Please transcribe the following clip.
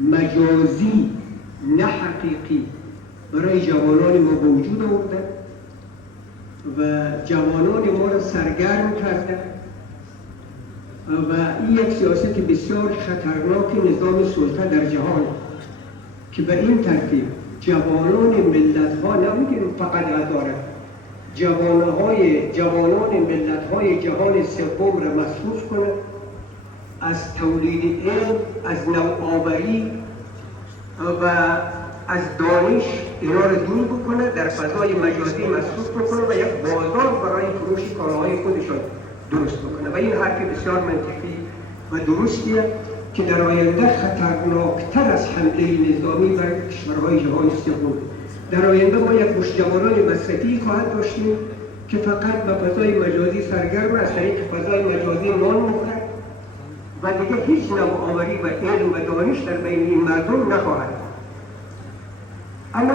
مجازی نه حقیقی برای جوانان ما به وجود آوردن و جوانان ما را سرگرم کردن و این یک سیاست بسیار خطرناک نظام سلطه در جهان که به این ترتیب جوانان ملت ها نمیگیم فقط اداره جوانان ملت های جهان سوم را مصروف کنه از تولید علم، از نوآوری و از دانش اینا را دور بکنه، در فضای مجازی مصروف بکنه و یک بازار برای فروش کالاهای خودشان درست بکنه و این حرف بسیار منطقی و درستیه که در آینده خطرناکتر از حمله نظامی بر کشورهای جهان سوم. در آینده ما یک گوش جوانان مصرفی خواهد داشتیم که فقط به فضای مجازی سرگرم از طریق فضای مجازی نان می‌خورد و دیگه هیچ نوآوری و علم و دانش در بین این مردم نخواهد. اما